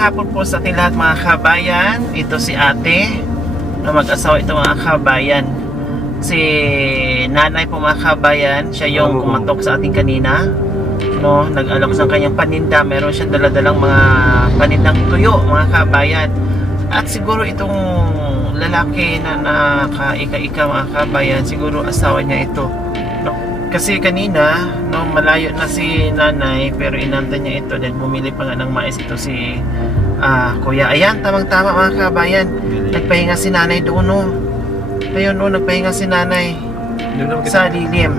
hapon po sa ating lahat mga kabayan. Ito si ate na mag-asawa ito mga kabayan. Si nanay po mga kabayan, siya yung kumatok sa ating kanina, no? Nag-alok ng kanyang paninda. Meron siyang daladalang mga panindang tuyo mga kabayan. At siguro itong lalaki na nakaika-ika mga kabayan, siguro asawa niya ito, no? Kasi kanina, no, malayo na si nanay pero inanda niya ito dahil bumili pa nga ng mais ito si kuya. Ayan, tamang-tama mga kabayan. Nagpahinga si nanay doon, no? Ayun, no, nagpahinga si nanay sa lilim.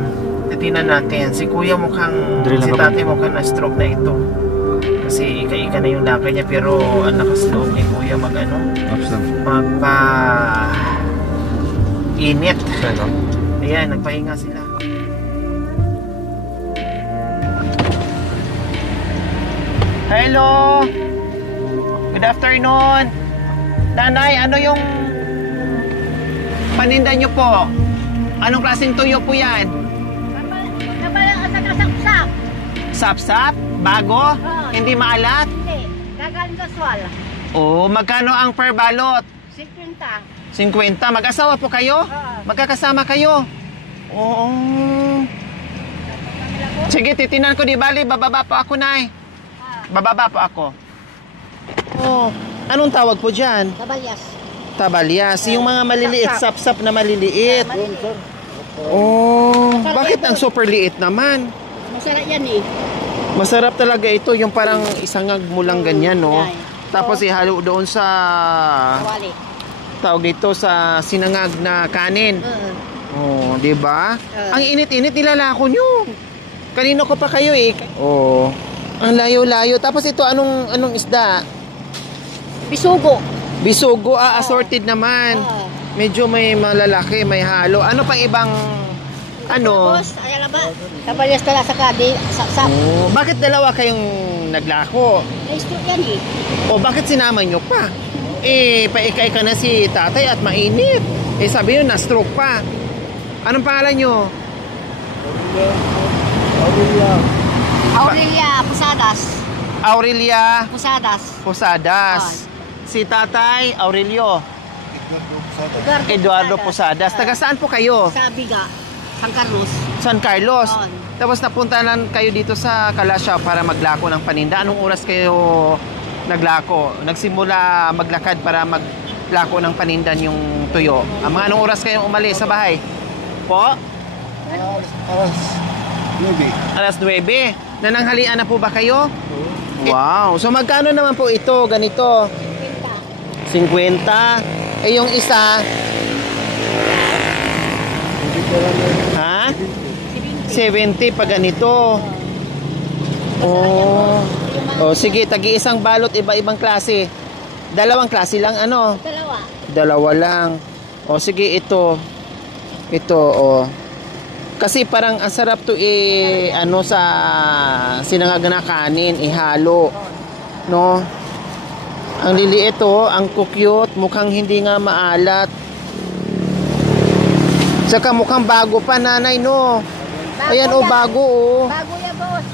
Titinan natin. Si kuya mukhang, si tatay mukhang na-stroke na ito. Kasi ika-ika na yung lakay niya pero ang lakas loob ni kuya magpa-init. Ayan, nagpahinga sila. Hello! Good afternoon! Nanay, ano yung paninda nyo po? Anong klaseng tuyo po yan? Sap-sap. Sap-sap? Bago? Hindi maalat? Hindi. Gagaling sa swal. Oo, magkano ang per balot? 50. 50. Mag-asawa po kayo? Magkakasama kayo? Oo. Sige, titinan ko, di bali, bababa po ako, nay. Bababa po ako. Oh, anong tawag po dyan? Tabalyas. Tabalyas. Yung mga maliliit, sap-sap na maliliit. Oh, bakit ang super liit naman? Masarap yan eh. Masarap talaga ito, yung parang isangag mo lang ganyan, no? Tapos ihalo doon sa Kawali. tawag dito sa sinangag na kanin. Oh, di ba? Ang init-init nilalako nyo. Kanino ko pa kayo eh. Oh. Ang layo-layo. Tapos ito anong isda? Bisugo. Bisugo, assorted naman. Medyo may malalaki, may halo. Ano pang ibang ano? Tapos, ayan na ba? Tabalyas tala sa kadi, sap-sap. Oh, bakit dalawa kayong naglako? Na-stroke yan eh. O bakit sinama nyo pa? Eh, paika-ika na si tatay at mainit. Eh, sabi nyo, na-stroke pa. Anong pangalan nyo? Aurelia Posadas. Aurelia Posadas. Posadas. Si tatay, Aurelio Eduardo Posadas. Taga saan po kayo? Sa Biga, San Carlos. San Carlos. Tapos napunta lang kayo dito sa Kalasya para maglako ng paninda. Anong oras kayo naglako? Nagsimula maglakad para maglako ng paninda yung tuyo. Mga anong oras kayo umalis sa bahay? Po? Alas 9. Nananghalian na po ba kayo? Wow. So magkano naman po ito? Ganito? 50. Eh yung isa? Ha? 70 pa ganito. Oh. Oh, sige, tagi-isang balot, iba-ibang klase. Dalawang klase lang ano? Dalawa lang. Oh, sige, ito. Ito, oh. Kasi parang ang sarap to ano sa sinangag na kanin, ihalo. No? Ang liliit to, ang cute, mukhang hindi nga maalat. Saka mukhang bago pa, nanay, no? Bago ayan, oh, yan. bago, oh. Bago yan, boss.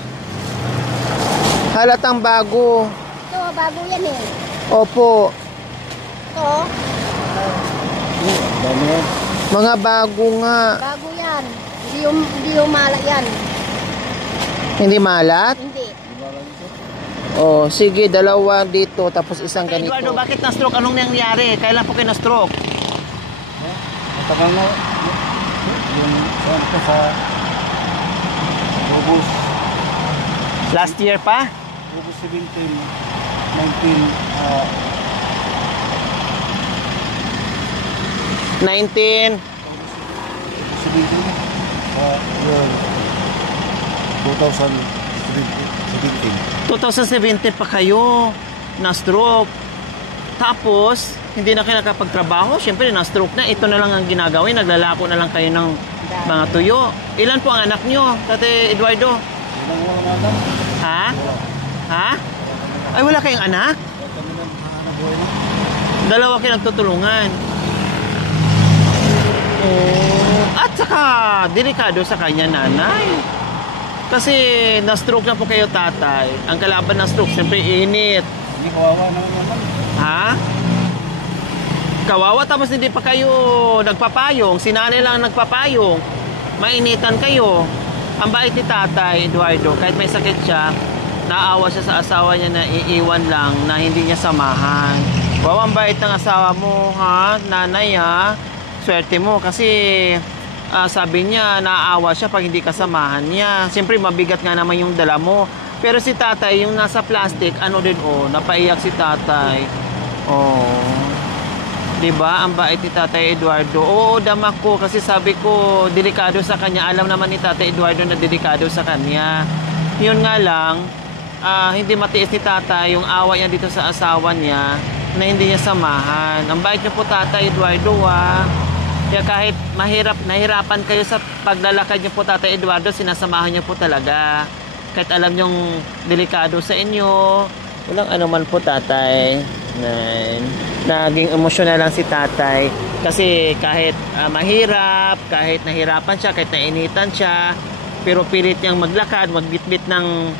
Halatang bago. Ito, bago yan eh. Opo. Ito. Mga bago nga. Bago yan. Hindi yung malat yan. Hindi malat? Hindi. Oh, sige, dalawa dito, tapos isang ganito. Eduardo, bakit na-stroke? Anong nangyari? Kailan po kayo na-stroke? Matagal na yung sa August. Last year pa? August 17, 19, 19. 17 year 2017. 2017 pa kayo na-stroke. Tapos, hindi na kayo nakapagtrabaho. Siyempre, na-stroke na. Ito na lang ang ginagawin. Naglalako na lang kayo ng mga tuyo. Ilan po ang anak nyo, Tate Eduardo? Ha? Ha? Ay, wala kayong anak? Dalawa kayo nagtutulungan. Oh. At saka, delikado sa kanya, nanay. Kasi na-stroke na po kayo, tatay. Ang kalaban ng stroke, siyempre init. Hindi kawawa naman naman. Ha? Kawawa tapos hindi pa kayo nagpapayong. Si nanay lang nagpapayong. Mainitan kayo. Ang bait ni Tatay Eduardo, kahit may sakit siya, naawa siya sa asawa niya na iiwan lang, na hindi niya samahan. Wow, ang bait ng asawa mo, ha? Nanay, ha? Swerte mo kasi sabi niya, naawa siya pag hindi kasamahan niya. Siyempre, mabigat nga naman yung dala mo. Pero si Tatay, yung nasa plastic, ano din, napaiyak si Tatay. Diba? Ang bait ni Tatay Eduardo. Oo, damak ko kasi sabi ko, delikado sa kanya. Alam naman ni Tatay Eduardo na delikado sa kanya. Yun nga lang, hindi matiis ni Tatay yung awa niya dito sa asawa niya na hindi niya samahan. Ang bait niyo po, Tatay Eduardo, Kaya kahit nahirapan kayo sa paglalakad niyo po, Tatay Eduardo, sinasamahan niyo po talaga. Kahit alam niyong delikado sa inyo, walang anuman po, Tatay. Naging emosyonal lang si Tatay kasi kahit mahirap, kahit nahirapan siya, kahit nainitan siya, pero pilit niyang maglakad, magbitbit ng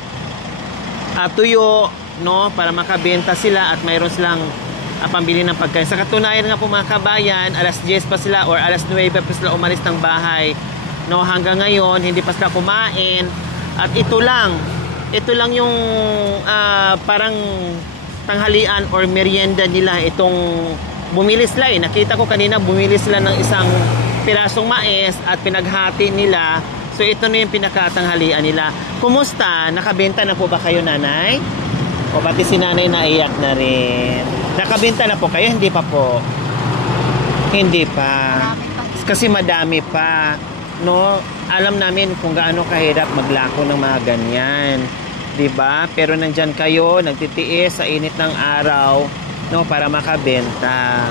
tuyo, no, para makabenta sila at mayroon silang pambili ng pagkain. Sa katunayan nga po, mga kabayan, alas 10 pa sila or alas 9 pa sila umalis ng bahay, no, hanggang ngayon hindi pa sila kumain. At ito lang yung parang tanghalian or merienda nila, itong bumili sila nakita ko kanina, bumili sila ng isang pirasong mais at pinaghati nila. So ito na yung pinakatanghalian nila. Kumusta? Nakabenta na po ba kayo, nanay? O pati si nanay naiyak na rin. Nakabenta na po kayo? Hindi pa po. Hindi pa. Kasi madami pa, no? Alam namin kung gaano kahirap maglako ng mga ganyan, diba? Pero nandyan kayo, nagtitiis sa init ng araw, no, para makabenta.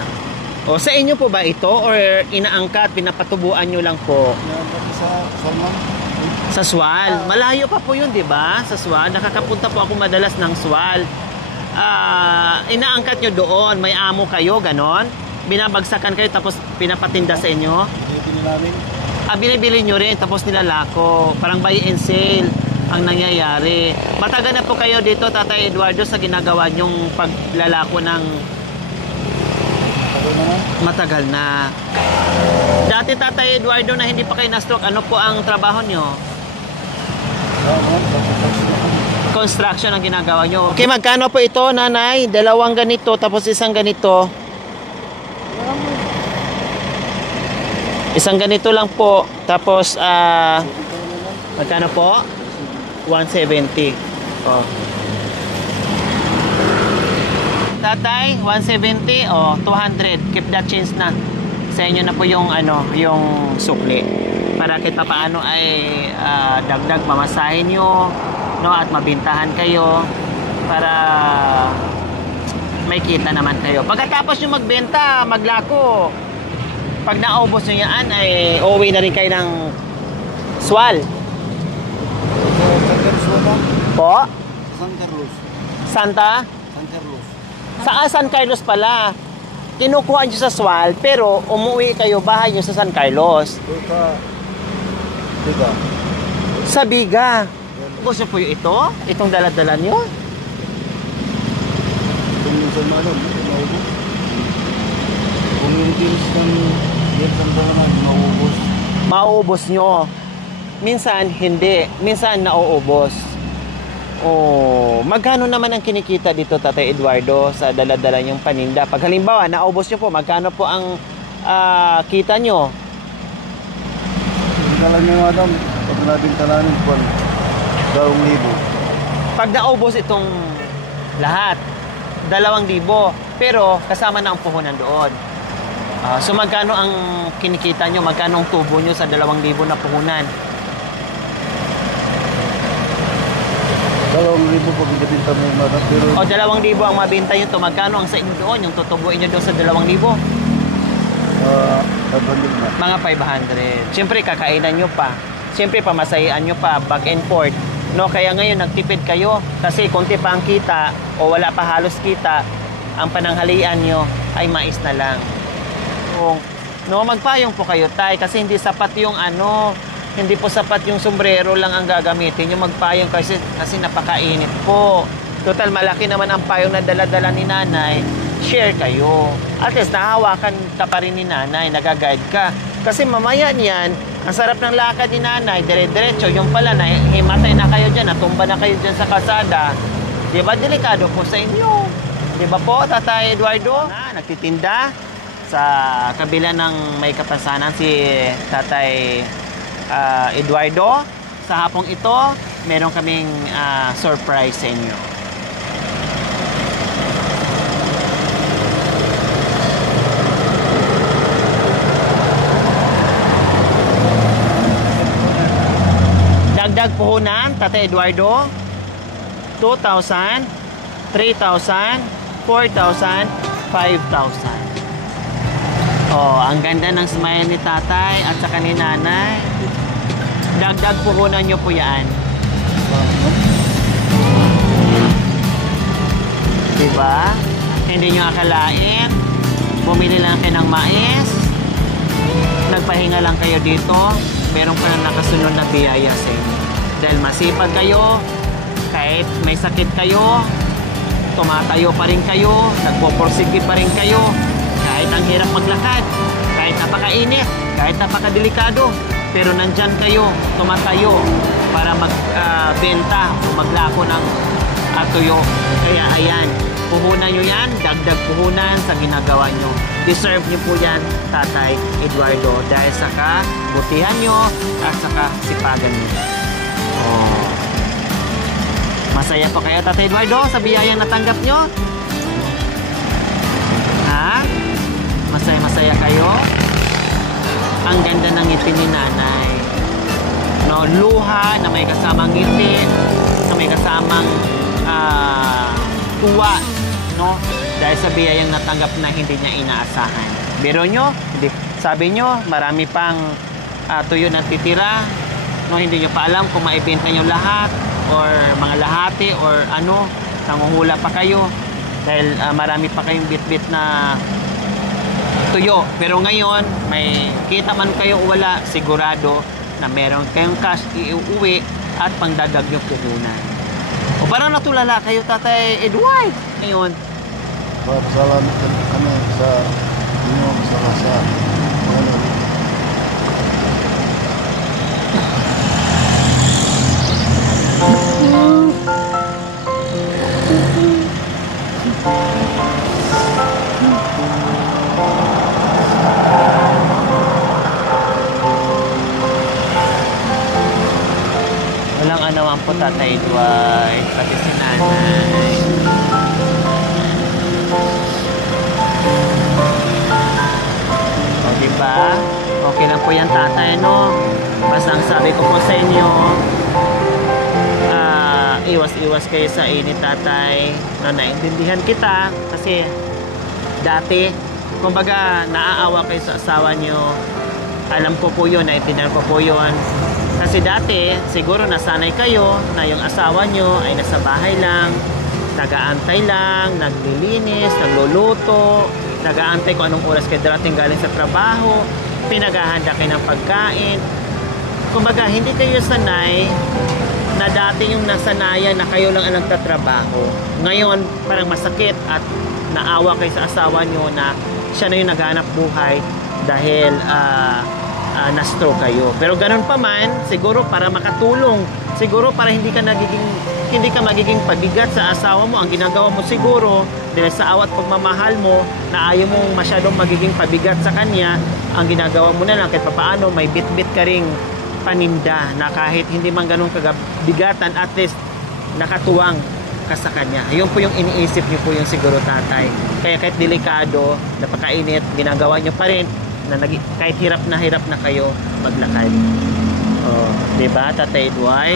O sa inyo po ba ito or inaangkat, pinapatubuan nyo lang po? Sa Swal. Malayo pa po yun, diba? Sa Swal. Nakakapunta po ako madalas ng Swal. Inaangkat nyo doon, may amo kayo, ganon? Binabagsakan kayo tapos pinapatinda sa inyo? Binibili namin. Binibili nyo rin tapos nilalako. Parang buy and sale ang nangyayari. Matagal na po kayo dito, Tatay Eduardo, sa ginagawa nyong paglalako ng... Matagal na. Dati, Tatay Eduardo, na hindi pa kayo na-stroke, ano po ang trabaho nyo? Construction ang ginagawa nyo. Okay, magkano po ito, nanay? Dalawang ganito, tapos isang ganito. Isang ganito lang po. Tapos, magkano po? 170. Oh. Tatay, 170 o 200. Keep that change na. Sa inyo na po yung yung sukli. Para kahit paano ay dagdag mamasahin nyo, no, at mabintahan kayo para may kita naman kayo. Pagkatapos nyo magbenta, maglako, pag naubos nyo yan, ay uuwi na rin kayo ng Swal. Po? San Carlos. Santa? San Carlos. San Carlos pala. Kinukuha nyo sa Swal, pero umuwi kayo bahay nyo sa San Carlos. Biga. Sa Biga. Gusto po yung ito? Itong daladala nyo? Kung minsan malam, maubos. Kung yung teams ng Yersan ba naman, maubos. Mauubos nyo. Minsan, hindi. Minsan, nauubos. Oh, magkano naman ang kinikita dito, Tatay Eduardo, sa daladala nyong paninda? Pag halimbawa, naubos nyo po, magkano po ang kita nyo? Binala niyo, madam, pag nabinta namin po, 2,000. Pag naubos itong lahat, 2,000. Pero kasama na ang puhunan doon. So magkano ang kinikita nyo? Magkano ang tubo nyo sa 2,000 na puhunan? 2,000 pag binibinta mo yung madam. Pero... O 2,000 ang mabinta nyo to. Magkano ang sa inyo doon? Yung tutubuin nyo doon sa 2,000? 500 na. Mga 500. Siyempre kakainan nyo pa. Siyempre pamasahian nyo pa. Back and forth. No, kaya ngayon nagtipid kayo. Kasi konti pa ang kita o wala pa halos kita, ang pananghalian nyo ay mais na lang. No, magpayong po kayo, tay, kasi hindi sapat yung hindi po sapat yung sombrero lang ang gagamitin. Yung magpayong kasi napakainit po. Total, malaki naman ang payong na dala-dala ni nanay. Share kayo. At least, nahawakan ka pa rin ni nanay, nagaguide ka. Kasi mamaya niyan, ang sarap ng lakad ni nanay, dire-diretso, yung pala na himatay na kayo dyan, natumba na kayo dyan sa kalsada. Di ba, delikado po sa inyo? Di ba po, Tatay Eduardo? Nagtitinda sa kabila ng may kapansanan si Tatay Eduardo. Sa hapong ito, meron kaming surprise sa inyo. Dagdag puhunan, Tatay Eduardo, 2,000, 3,000, 4,000, 5,000. Oh, ang ganda ng smile ni tatay at saka ni nanay. Dagdag puhunan nyo po yan. Diba? Hindi nyo akalain. Bumili lang kayo ng mais. Nagpahinga lang kayo dito. Meron pa na nakasunod na biyaya sa inyo. Dahil masipag kayo, kahit may sakit kayo, tumatayo pa rin kayo, nagpoporsige pa rin kayo, kahit ang hirap maglakad, kahit napakainit, kahit napakadelikado, pero nandyan kayo, tumatayo para magbenta o maglako ng tuyo. Kaya ayan, puhunan nyo yan, dagdag puhunan sa ginagawa nyo. Deserve nyo po yan, Tatay Eduardo, dahil sa kabutihan nyo at sa kasipagan nyo. Oh. Masaya po kayo, Tatay Eduardo, sa biyayang natanggap nyo? Ha? Masaya kayo? Ang ganda ng ngiti ni nanay. No, luha na may kasamang ngiti, na may kasamang tuwa, no? Dahil sa biyayang natanggap na hindi niya inaasahan. Biro nyo, sabi nyo, marami pang tuyo na titira, no? Hindi nyo pa alam kung maibenta nyo lahat, or mga lahati, or ano, nanguhula pa kayo. Dahil marami pa kayong bit-bit na tuyo. Pero ngayon, may kita man kayo o wala, sigurado na meron kayong cash iuwi at pangdadag yung puhunan. O parang natulala kayo, Tatay Edward, ngayon. Salamat kami sa inyo, sa walang anawan po, Tatay Edward, sabi si nanay. O, diba? Okay lang po yan, tatay, no? Basta ang sabi ko po sa inyo, iwas-iwas kayo sa init, tatay. No, naintindihan kita kasi dati, kumbaga, naaawa kayo sa asawa nyo. Alam ko po yun, naintindihan ko po yun. Kasi dati, siguro nasanay kayo na yung asawa nyo ay nasa bahay lang, nag-aantay lang, naglilinis, nagluluto, nag-aantay kung anong oras kayo darating galing sa trabaho, pinaghahanda kayo ng pagkain. Kumbaga, hindi kayo sanay na dati yung nasanayan na kayo lang ang nagtatrabaho. Ngayon, parang masakit at naawa kayo sa asawa nyo na siya na yung naghanap buhay dahil na-stroke kayo. Pero ganun pa man, siguro para makatulong, siguro para hindi ka magiging pabigat sa asawa mo, ang ginagawa mo siguro dahil sa awat pagmamahal mo na ayaw mong masyadong magiging pabigat sa kanya, ang ginagawa mo na lang kahit papaano may bit-bit ka ring paninda na kahit hindi man ganun kagabigatan, at least nakatuwang ka sa kanya. Yun po yung iniisip niyo po yung siguro, tatay. Kaya kahit delikado, napakainit, ginagawa niyo pa rin na kahit hirap na kayo maglakad. Oh, 'di ba, Tatay Edward?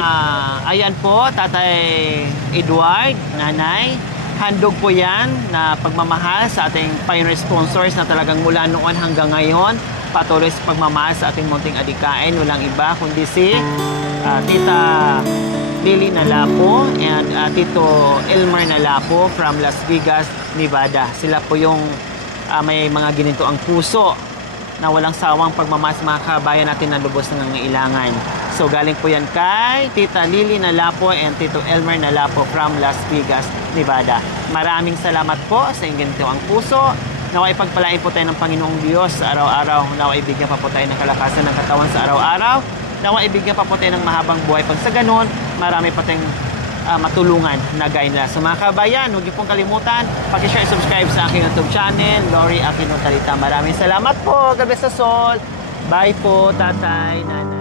Ayan po, Tatay Edward, nanay, handog po 'yan na pagmamahal sa ating pioneer sponsors na talagang mula noon hanggang ngayon patuloy sa pagmamahal sa ating munting adikain. Walang iba kundi si Tita Lily Nalapo and Tito Elmer Nalapo from Las Vegas, Nevada. Sila po yung may mga ginito ang puso na walang sawang pagmamahal sa mga kabayan natin na lubos na nangangailangan. So galing po yan kay Tita Lily Nalapo and Tito Elmer Nalapo from Las Vegas, Nevada. Maraming salamat po sa inyong gintuang puso. Naway pagpalain po tayo ng Panginoong Diyos sa araw-araw. Naway ibigyan pa po tayo ng kalakasan ng katawan sa araw-araw. Naway ibigyan pa po tayo ng mahabang buhay. Pag sa ganun, marami pa tayong matulungan na gaya nila. So mga kabayan, huwag niyo pong kalimutan, paki-share, subscribe sa aking YouTube channel, Lori Aquino Talita. Maraming salamat po. God bless us all. Bye po, tatay, nanay.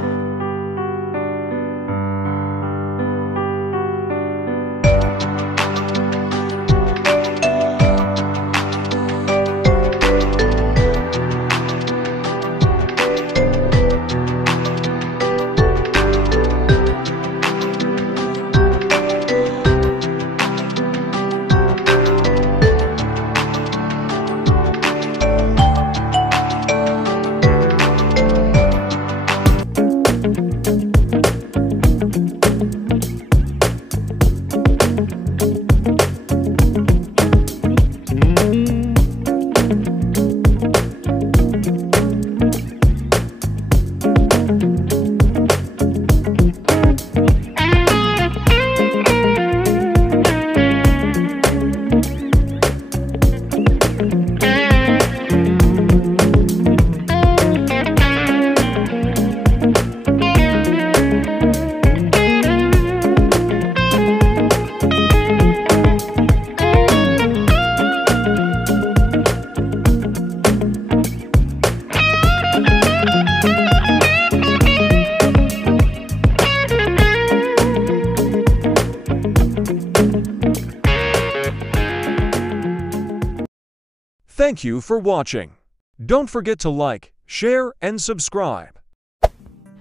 Thank you for watching. Don't forget to like, share, and subscribe.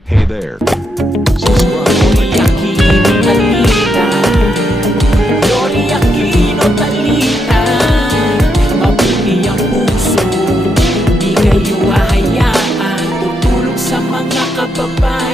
Hey there. Subscribe to my channel. Lori Aquino Talita, mabuti ang puso, di kayo hahayaan, tutulong sa mga kababayan.